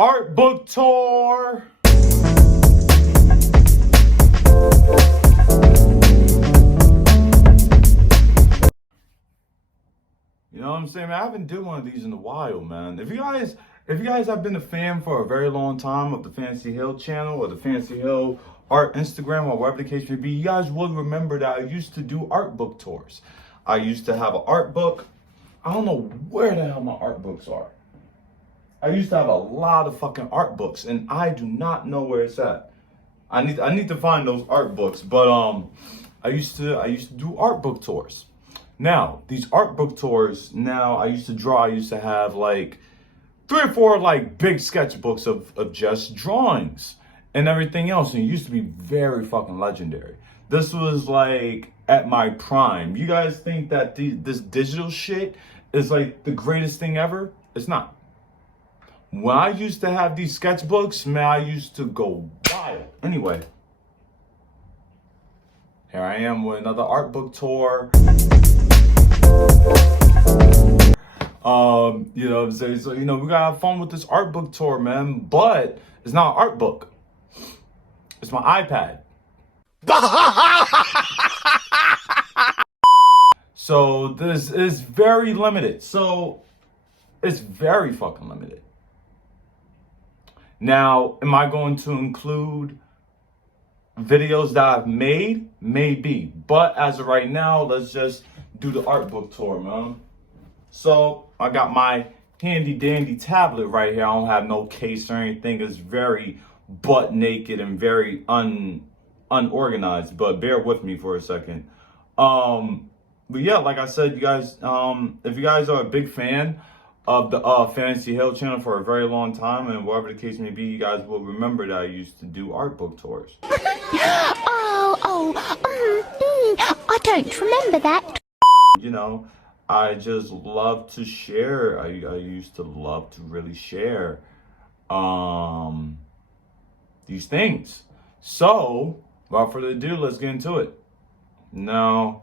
Art book tour. You know what I'm saying, man? I haven't done one of these in a while, man. If you guys have been a fan for a very long time of the Fantasy Hill channel or the Fantasy Hill art Instagram or whatever the case may be, you guys will remember that I used to do art book tours. I used to have an art book. I don't know where the hell my art books are. I used to have a lot of fucking art books, and I do not know where it's at. I need to find those art books, but I used to do art book tours. Now, these art book tours, I used to have like 3 or 4 like big sketchbooks of just drawings and everything else. And it used to be very fucking legendary. This was like at my prime. You guys think that this digital shit is like the greatest thing ever? It's not. When I used to have these sketchbooks, man, I used to go wild. Anyway, here I am with another art book tour. You know what I'm saying? So, we gotta have fun with this art book tour, man. But it's not an art book. It's my iPad. So this is very limited. So it's very fucking limited. Now, am I going to include videos that I've made? Maybe. But as of right now, let's just do the art book tour, man. So I got my handy dandy tablet right here. I don't have no case or anything. It's very butt naked and very unorganized, but bear with me for a second. But yeah, like I said, you guys, if you guys are a big fan of the Fantasy Hill channel for a very long time, and whatever the case may be, you guys will remember that I used to do art book tours. I don't remember that. I just love to share. I used to love to really share these things. So, without further ado, let's get into it. Now,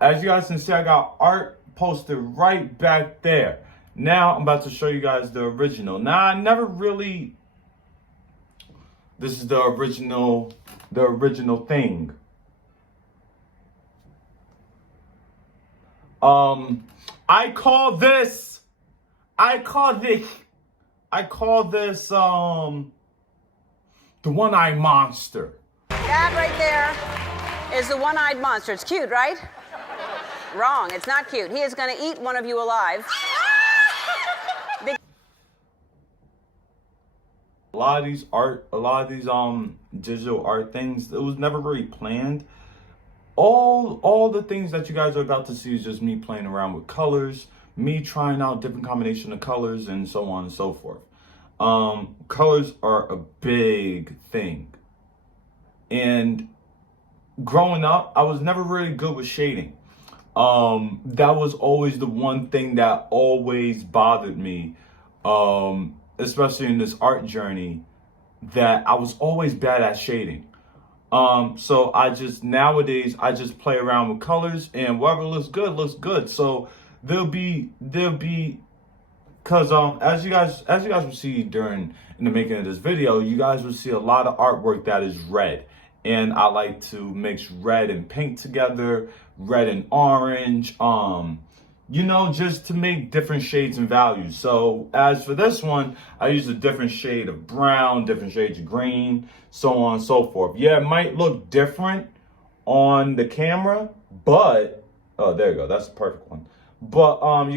as you guys can see, I got art posted right back there. Now, I'm about to show you guys the original. Now, I never really... This is the original thing. I call this the one-eyed monster. That right there is the one-eyed monster. It's cute, right? Wrong, it's not cute. He is going to eat one of you alive. A lot of these digital art things, it was never really planned. All the things that you guys are about to see is just me playing around with colors, me trying out different combination of colors, and so on and so forth. Colors are a big thing. And growing up, I was never really good with shading. That was always the one thing that always bothered me, especially in this art journey, that I was always bad at shading. So nowadays I just play around with colors, and whatever looks good. So there'll be, cause as you guys will see in the making of this video, you guys will see a lot of artwork that is red, and I like to mix red and pink together, red and orange, just to make different shades and values. So as for this one, I use a different shade of brown, different shades of green, so on and so forth. Yeah, it might look different on the camera, but, oh, there you go. That's the perfect one. But as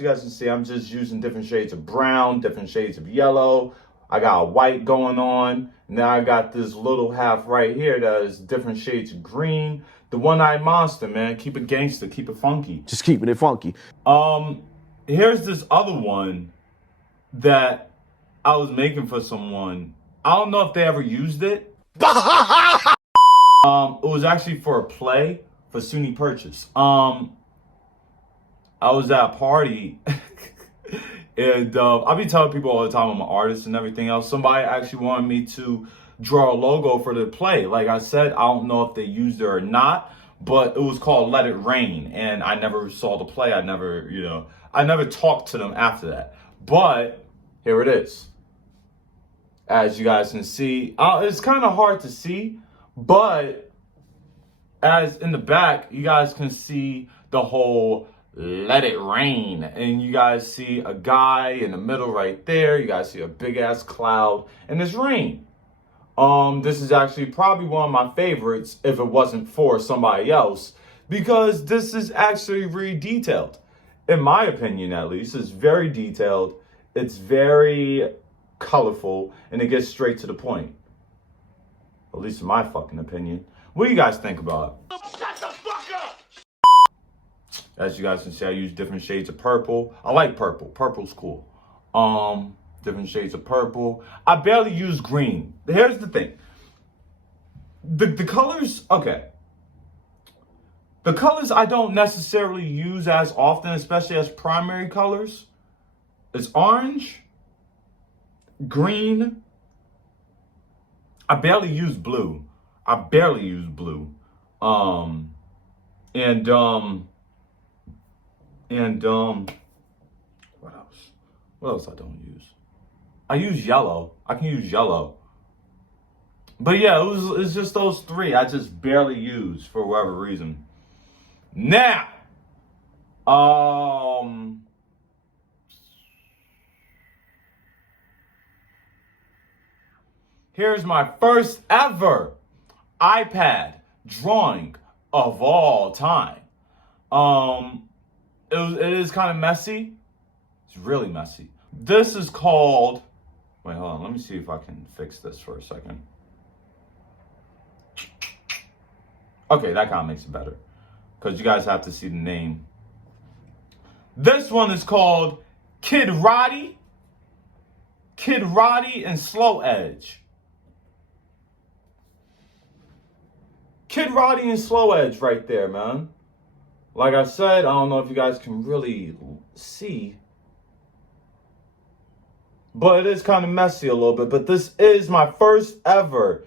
you guys can see, I'm just using different shades of brown, different shades of yellow. I got a white going on. Now I got this little half right here that is different shades of green. The one-eyed monster, man. Keep it gangster, keep it funky. Just keeping it funky. Here's this other one that I was making for someone. I don't know if they ever used it. It was actually for a play for SUNY Purchase. I was at a party and I be telling people all the time I'm an artist and everything else. Somebody actually wanted me to draw a logo for the play. Like I said, I don't know if they used it or not, but it was called Let It Rain, and I never saw the play. I never talked to them after that. But Here it is. As you guys can see, it's kind of hard to see, but as in the back, you guys can see the whole "Let It Rain," and you guys see a guy in the middle right there. You guys see a big ass cloud, and it's rain. This is actually probably one of my favorites if it wasn't for somebody else, because this is actually really detailed. In my opinion, at least, it's very detailed. It's very colorful, and it gets straight to the point. At least in my fucking opinion. What do you guys think about it? Shut the fuck up! As you guys can see, I use different shades of purple. I like purple. Purple's cool. Different shades of purple. I barely use green. Here's the thing. The colors, okay. The colors I don't necessarily use as often, especially as primary colors. It's orange, green. I barely use blue. What else? What else I don't use? I use yellow. I can use yellow. But yeah, it's just those three I just barely use for whatever reason. Now, here's my first ever iPad drawing of all time. It is kind of messy. It's really messy. This is called, wait, hold on. Let me see if I can fix this for a second. Okay, that kind of makes it better, because you guys have to see the name. This one is called Kid Roddy and Slow Edge. Kid Roddy and Slow Edge right there, man. Like I said, I don't know if you guys can really see, but it is kind of messy a little bit. But this is my first ever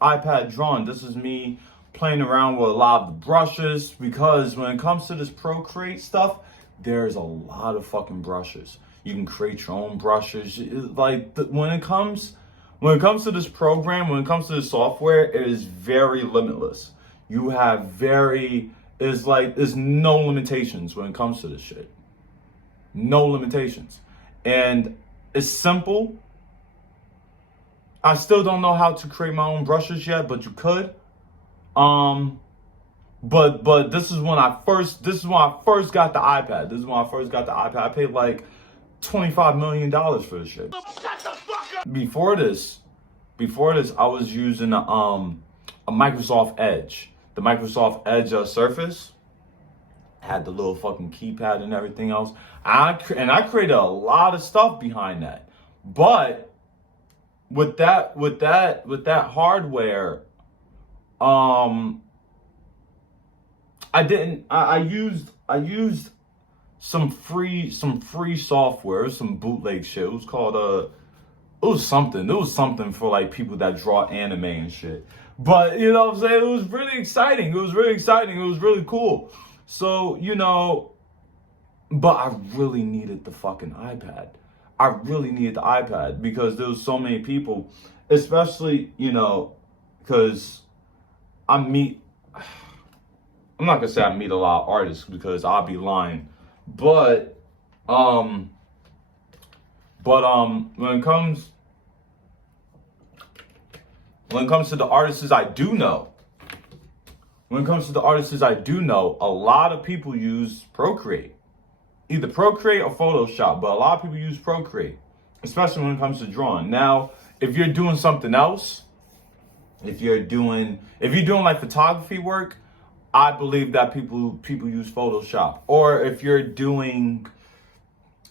iPad drawing. This is me playing around with a lot of the brushes, because when it comes to this Procreate stuff, there's a lot of fucking brushes. You can create your own brushes. When it comes to this program, when it comes to the software, it is very limitless. You have there's no limitations when it comes to this shit. No limitations. And it's simple. I still don't know how to create my own brushes yet, but you could. But this is when I first got the iPad. I paid like $25 million for this shit. Before this, I was using a Microsoft Edge. The Microsoft Edge Surface had the little fucking keypad and everything else. I created a lot of stuff behind that. But with that hardware, I used some free software, some bootleg shit. It was called it was something for like people that draw anime and shit. But you know what I'm saying? It was really exciting. It was really cool. So, but I really needed the fucking iPad. Because there was so many people, especially, because I'm not gonna say I meet a lot of artists, because I'll be lying. But when it comes to the artists I do know, a lot of people use Procreate. Either Procreate or Photoshop, but a lot of people use Procreate, especially when it comes to drawing. Now, if you're doing something else, if you're doing like photography work, I believe that people use Photoshop. Or if you're doing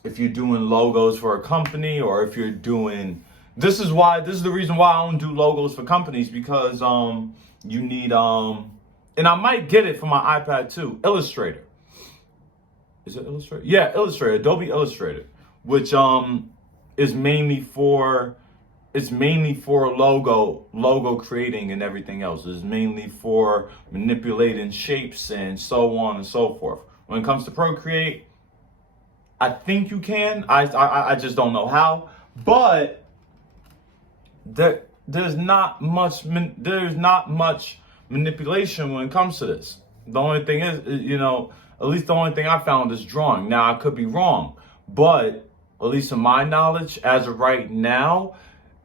logos for a company, or if you're doing, this is the reason why I don't do logos for companies, because you need and I might get it for my iPad too, Illustrator. Is it Illustrator? Yeah, Illustrator, Adobe Illustrator, which is mainly for logo creating and everything else. It's mainly for manipulating shapes and so on and so forth. When it comes to Procreate, I think you can. I just don't know how. But there's not much manipulation when it comes to this. The only thing is, you know, at least the only thing I found is drawing. Now, I could be wrong, but at least in my knowledge, as of right now,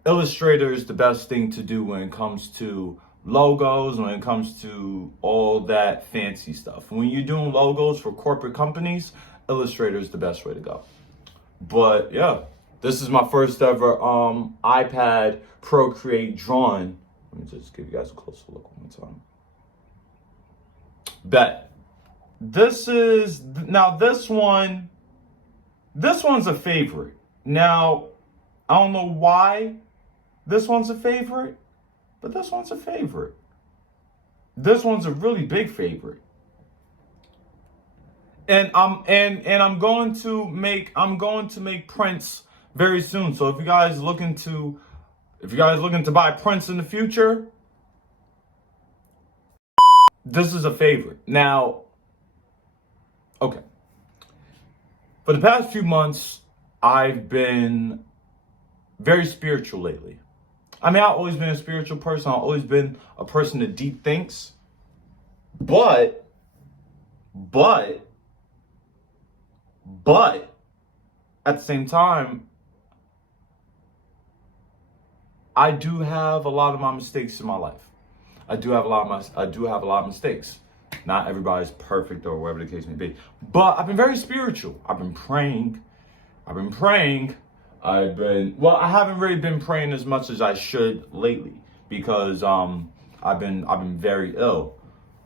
Illustrator is the best thing to do when it comes to logos, when it comes to all that fancy stuff. When you're doing logos for corporate companies, Illustrator is the best way to go. But yeah, this is my first ever iPad Procreate drawing. Let me just give you guys a closer look one more time. Bet. This one's a favorite. Now, I don't know why this one's a favorite, but this one's a favorite. This one's a really big favorite. And I'm going to make prints very soon. So if you guys looking to buy prints in the future, this is a favorite. Now, okay. For the past few months, I've been very spiritual lately. I mean, I've always been a spiritual person. I've always been a person that deep thinks. But at the same time, I do have a lot of my mistakes in my life. I do have a lot of mistakes. Not everybody's perfect or whatever the case may be. But I've been very spiritual. I've been praying. I haven't really been praying as much as I should lately because I've been very ill.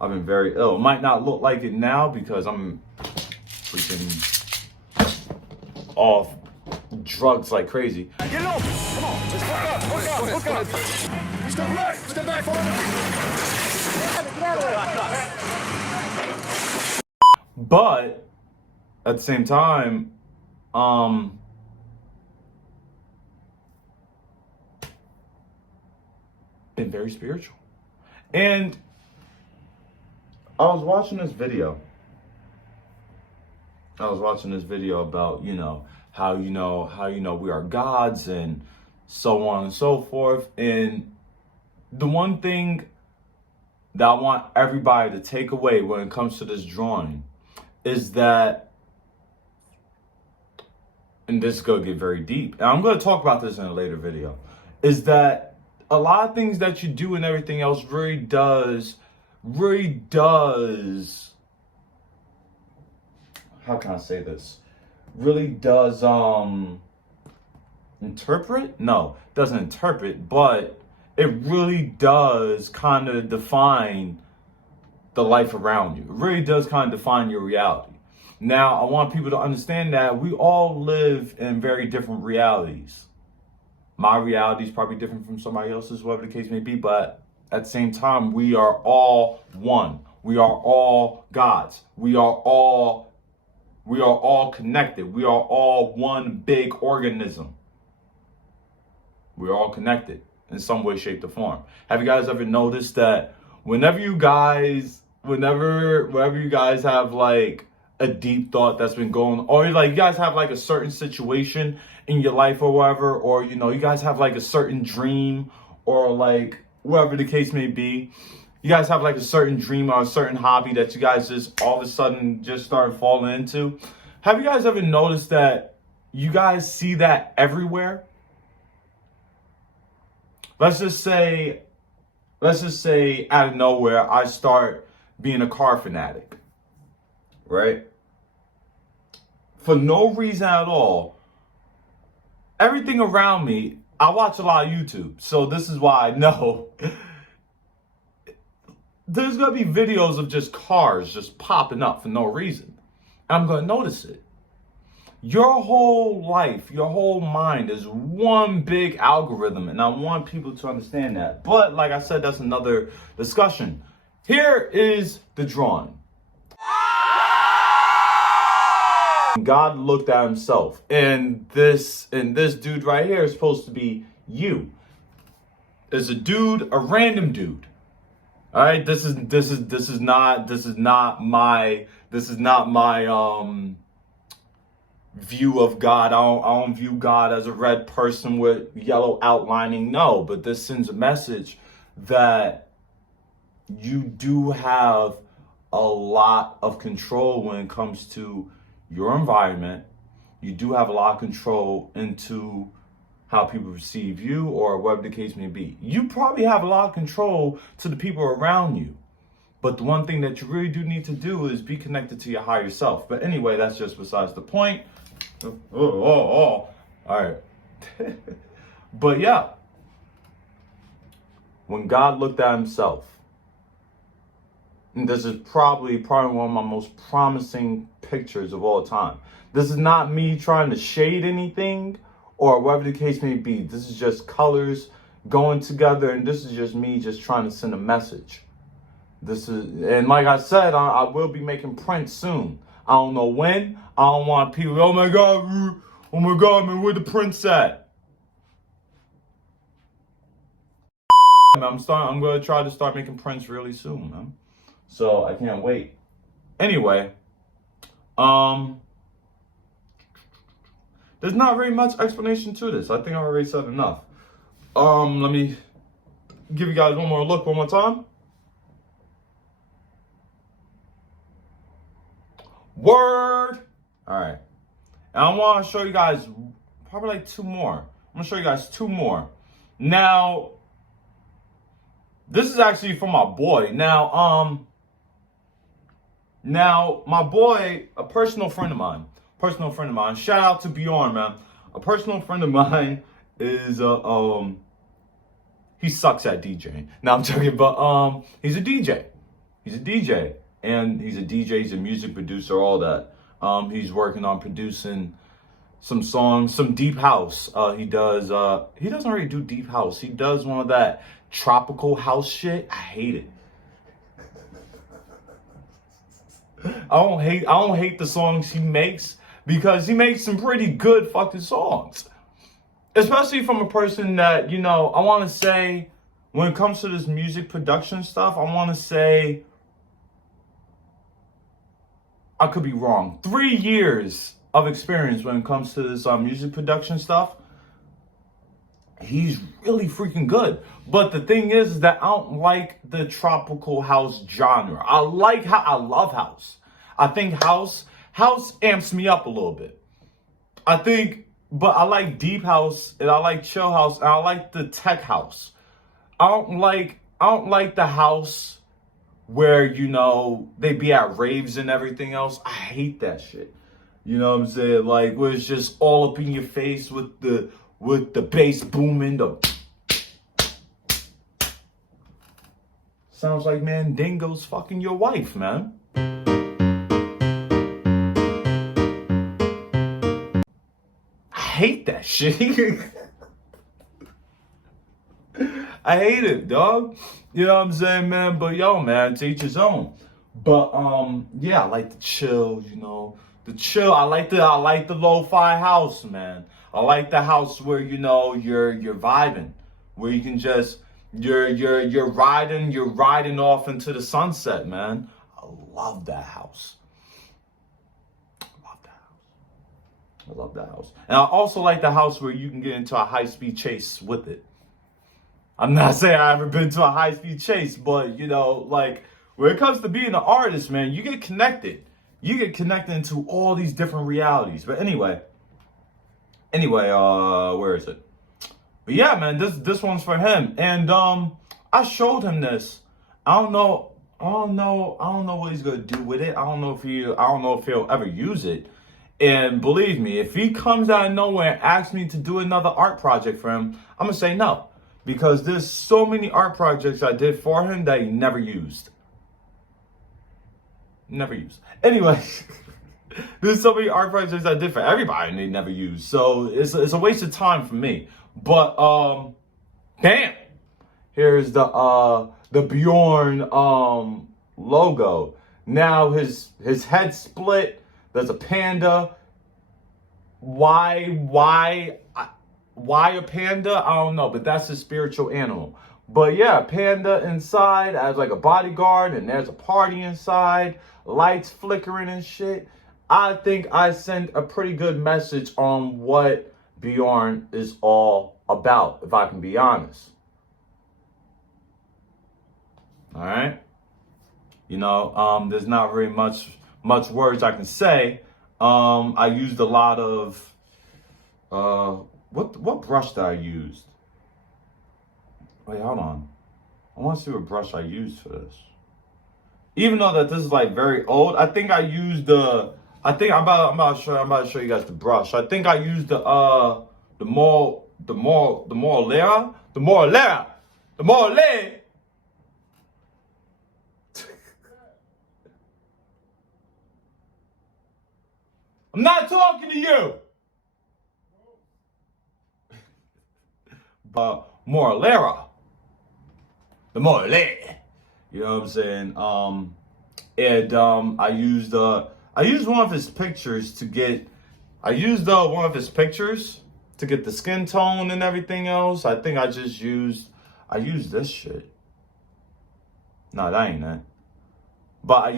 I've been very ill. It might not look like it now because I'm freaking off drugs like crazy. Get it open. Come on. Just hook up. Step back. Step back. But at the same time, been very spiritual. And I was watching this video. About, how we are gods and so on and so forth. And the one thing that I want everybody to take away when it comes to this drawing is that, and this is going to get very deep, and I'm going to talk about this in a later video, is that a lot of things that you do and everything else really does, how can I say this? Really does, interpret? No, it doesn't interpret, but it really does kind of define the life around you. It really does kind of define your reality. Now, I want people to understand that we all live in very different realities. My reality is probably different from somebody else's, whatever the case may be, but at the same time, we are all one. We are all gods. We are all connected. We are all one big organism. We're all connected in some way, shape, or form. Have you guys ever noticed that whenever you guys have like a deep thought that's been going, or like you guys have like a certain situation in your life or whatever, or you guys have like a certain dream or like whatever the case may be, you guys have like a certain dream or a certain hobby that you guys just all of a sudden just start falling into. Have you guys ever noticed that you guys see that everywhere? Let's just say out of nowhere, I start being a car fanatic, right? For no reason at all. Everything around me, I watch a lot of YouTube, so this is why I know. There's going to be videos of just cars just popping up for no reason. And I'm going to notice it. Your whole life, your whole mind is one big algorithm, and I want people to understand that. But like I said, that's another discussion. Here is the drawing. God looked at himself, and this dude right here is supposed to be you. There's a random dude. All right, this is not my view of God. I don't view God as a red person with yellow outlining. No, but this sends a message that you do have a lot of control when it comes to your environment. You do have a lot of control into how people perceive you or whatever the case may be. You probably have a lot of control to the people around you. But the one thing that you really do need to do is be connected to your higher self. But anyway, that's just besides the point. All right. But yeah, when God looked at himself, and this is probably one of my most promising pictures of all time. This is not me trying to shade anything or whatever the case may be. This is just colors going together, and this is just me just trying to send a message. This is, and like I said, I will be making prints soon. I don't know when. I don't want people, oh my God, man, where the prints at? I'm going to try to start making prints really soon, man. So I can't wait. Anyway, there's not very much explanation to this. I think I already said enough. Let me give you guys one more look one more time. Word. All right. And I want to show you guys probably like two more. I'm going to show you guys two more. Now, this is actually for my boy. Now, my boy, a personal friend of mine. Shout out to Bjorn, man. A personal friend of mine is he sucks at DJing. Now I'm joking, but he's a DJ. And he's a music producer, all that. He's working on producing some songs, some deep house. He doesn't really do deep house. He does one of that tropical house shit. I hate it. I don't hate the songs he makes because he makes some pretty good fucking songs. Especially from a person that, you know, I want to say, when it comes to this music production stuff, I want to say, I could be wrong. 3 years of experience when it comes to this music production stuff. He's really freaking good. But the thing is that I don't like the tropical house genre. I love house. I think house amps me up a little bit. But I like deep house and I like chill house and I like the tech house. I don't like the house where, you know, they be at raves and everything else. I hate that shit. You know what I'm saying? Like, where it's just all up in your face with the bass booming. Sounds like Mandingo's fucking your wife, man. I hate that shit. I hate it, dog. You know what I'm saying, man? But yo, man, to each his own. But yeah, I like the chill, you know. The chill. I like the lo-fi house, man. I like the house where, you know, you're vibing, where you can just you're riding off into the sunset, man. I love that house. I love that house. And I also like the house where you can get into a high-speed chase with it. I'm not saying I haven't been to a high-speed chase, but, you know, like, when it comes to being an artist, man, you get connected. You get connected into all these different realities. But anyway, where is it? But yeah, man, this one's for him. And I showed him this. I don't know what he's gonna do with it. I don't know if he'll ever use it. And believe me, if he comes out of nowhere and asks me to do another art project for him, I'm gonna say no. Because there's so many art projects I did for him that he never used. Anyway, there's so many art projects I did for everybody and they never used. So it's a waste of time for me. But bam! Here's the Bjorn logo. Now his head split. There's a panda. Why a panda? I don't know, but that's his spiritual animal. But yeah, panda inside as like a bodyguard, and there's a party inside, lights flickering and shit. I think I sent a pretty good message on what Bjorn is all about, if I can be honest. All right. There's not very much words I can say. I used a lot of what brush did I use? Wait, hold on. I want to see what brush I used for this. Even though that this is like very old, I think I used I'm about to show you guys the brush. I think I used the Morlera. I'm not talking to you. But Morlera. The Morlera. You know what I'm saying? I used one of his pictures to get the skin tone and everything else. I think I used this shit. No, that ain't it. But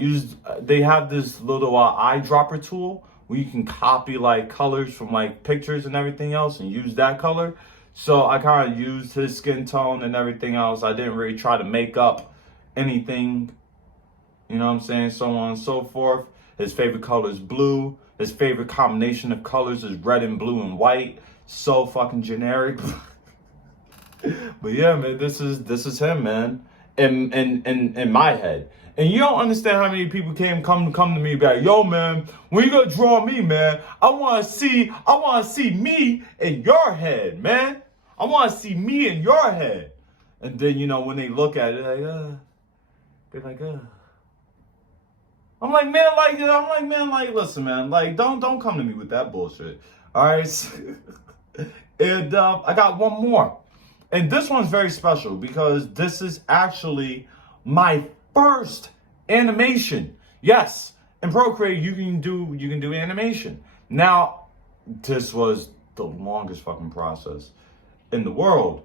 they have this little eyedropper tool where you can copy like colors from like pictures and everything else and use that color. So I kind of used his skin tone and everything else. I didn't really try to make up anything, you know what I'm saying, so on and so forth. His favorite color is blue. His favorite combination of colors is red and blue and white. So fucking generic. But yeah, man, this is him, man. In my head. And you don't understand how many people come to me about, yo, man, when you gonna draw me, man? I wanna see me in your head, man. I wanna see me in your head. And then, when they look at it, they're like, I'm like, man, listen, man, like, don't come to me with that bullshit. All right. And I got one more. And this one's very special because this is actually my first animation. Yes, in Procreate you can do animation. Now, this was the longest fucking process in the world.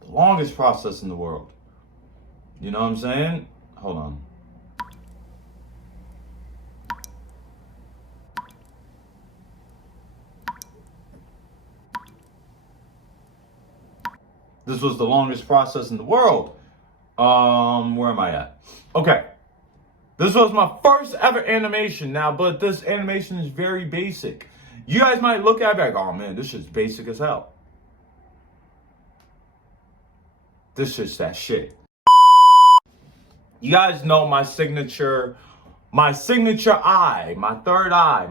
The longest process in the world. You know what I'm saying? Hold on. This was the longest process in the world. Where am I at? Okay. This was my first ever animation now, but this animation is very basic. You guys might look at it like, oh man, this shit's basic as hell. This shit's that shit. You guys know my signature eye, my third eye.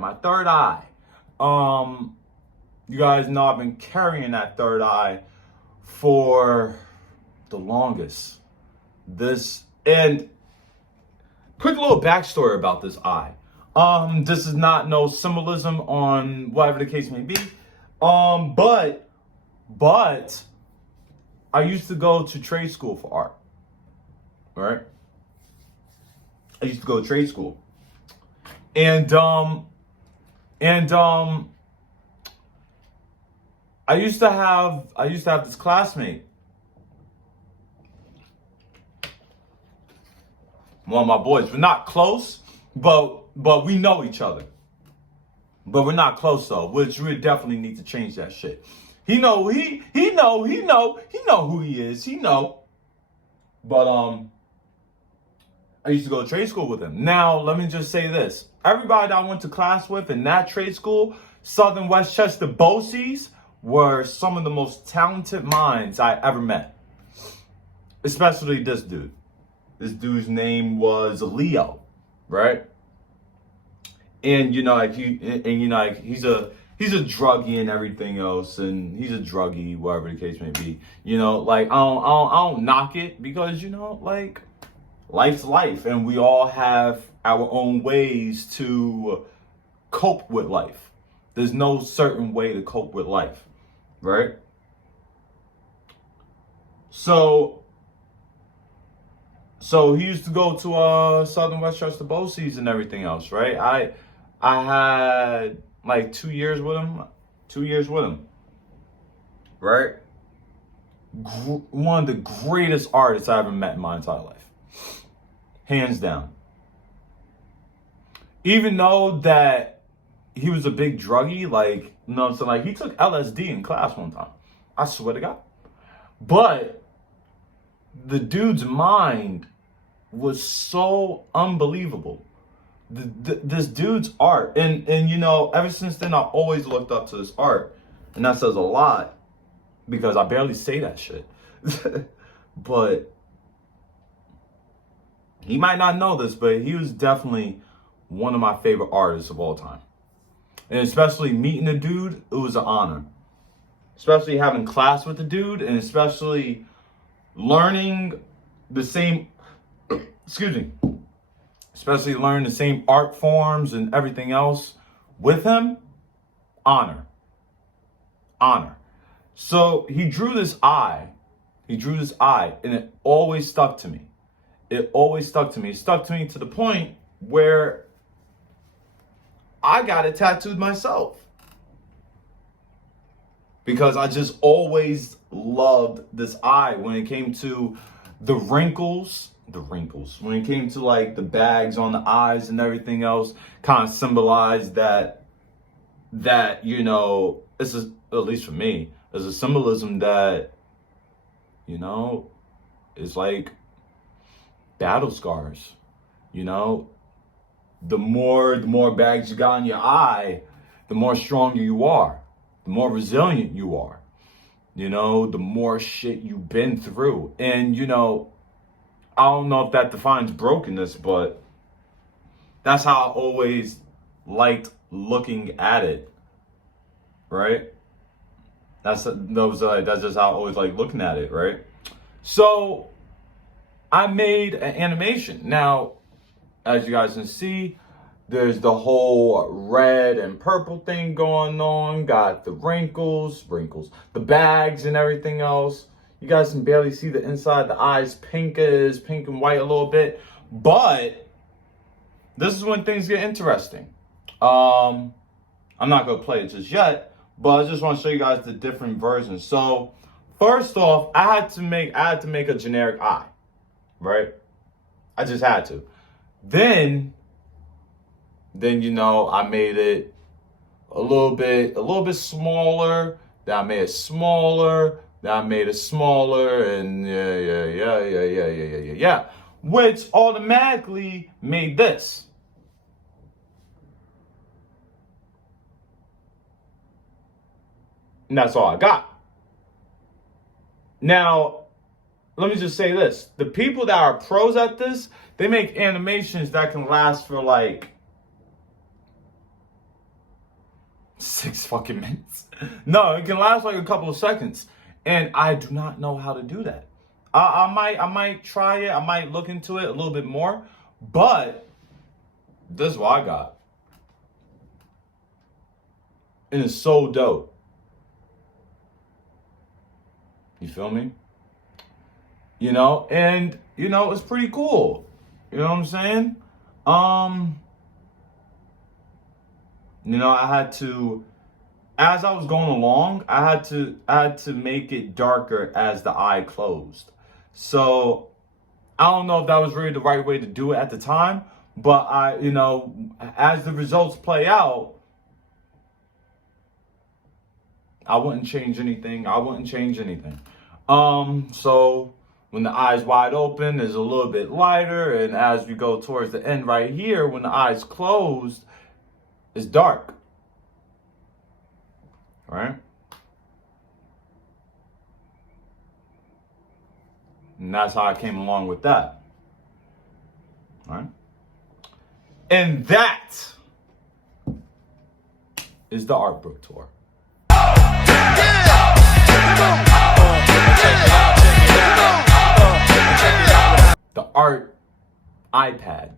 You guys know I've been carrying that third eye for the longest. And quick little backstory about this eye. This is not no symbolism on whatever the case may be. But I used to go to trade school for art. Right? I used to go to trade school. And I used to have this classmate. One of my boys. We're not close, but we know each other. But we're not close though, which we definitely need to change that shit. He know who he is. He know. But I used to go to trade school with him. Now, let me just say this. Everybody that I went to class with in that trade school, Southern Westchester BOCES, were some of the most talented minds I ever met. Especially this dude. This dude's name was Leo, right? And he's a druggie and everything else, and he's a druggie, whatever the case may be. I don't knock it because life's life, and we all have our own ways to cope with life. There's no certain way to cope with life, right? So he used to go to Southern Westchester BOCES and everything else, right? I had like 2 years with him. 2 years with him, right? One of the greatest artists I ever met in my entire life, hands down. even though that he was a big druggie, like, you know what I'm saying? Like, he took LSD in class one time. I swear to God. But the dude's mind was so unbelievable. This dude's art, and you know, ever since then, I always looked up to his art, and that says a lot because I barely say that shit. But he might not know this, but he was definitely one of my favorite artists of all time, and especially meeting the dude, it was an honor. Especially having class with the dude, and especially learning the same, excuse me, especially learn the same art forms and everything else with him. Honor. So he drew this eye. And it always stuck to me. It stuck to me to the point where I got it tattooed myself. Because I just always loved this eye when it came to the wrinkles, when it came to like the bags on the eyes and everything else, kind of symbolized that, you know, this is, at least for me, there's a symbolism that, you know, is like battle scars. You know, the more bags you got in your eye, the more stronger you are, the more resilient you are. You know, the more shit you've been through. And, you know, I don't know if that defines brokenness, but that's how I always liked looking at it, right? That's just how I always like looking at it, right? So I made an animation. Now, as you guys can see, there's the whole red and purple thing going on. Got the wrinkles, the bags and everything else. You guys can barely see the inside. The eyes pink and white a little bit. But this is when things get interesting. I'm not going to play it just yet, but I just want to show you guys the different versions. So first off, I had to make a generic eye, right? I just had to. Then you know, I made it a little bit smaller. Then I made it smaller. Then I made it smaller, and yeah. Which automatically made this. And that's all I got. Now, let me just say this. The people that are pros at this, they make animations that can last for like 6 fucking minutes. No, it can last like a couple of seconds. And I do not know how to do that. I might try it. I might look into it a little bit more. But this is what I got. And it's so dope. You feel me? You know, and you know, it's pretty cool. You know what I'm saying? You know, I had to, as I was going along, I had to make it darker as the eye closed. So I don't know if that was really the right way to do it at the time, but you know, as the results play out, I wouldn't change anything. So when the eye's wide open, it's a little bit lighter, and as we go towards the end right here, when the eye's closed, it's dark. All right? And that's how I came along with that. All right? And that is the Art Book Tour. The Art iPad.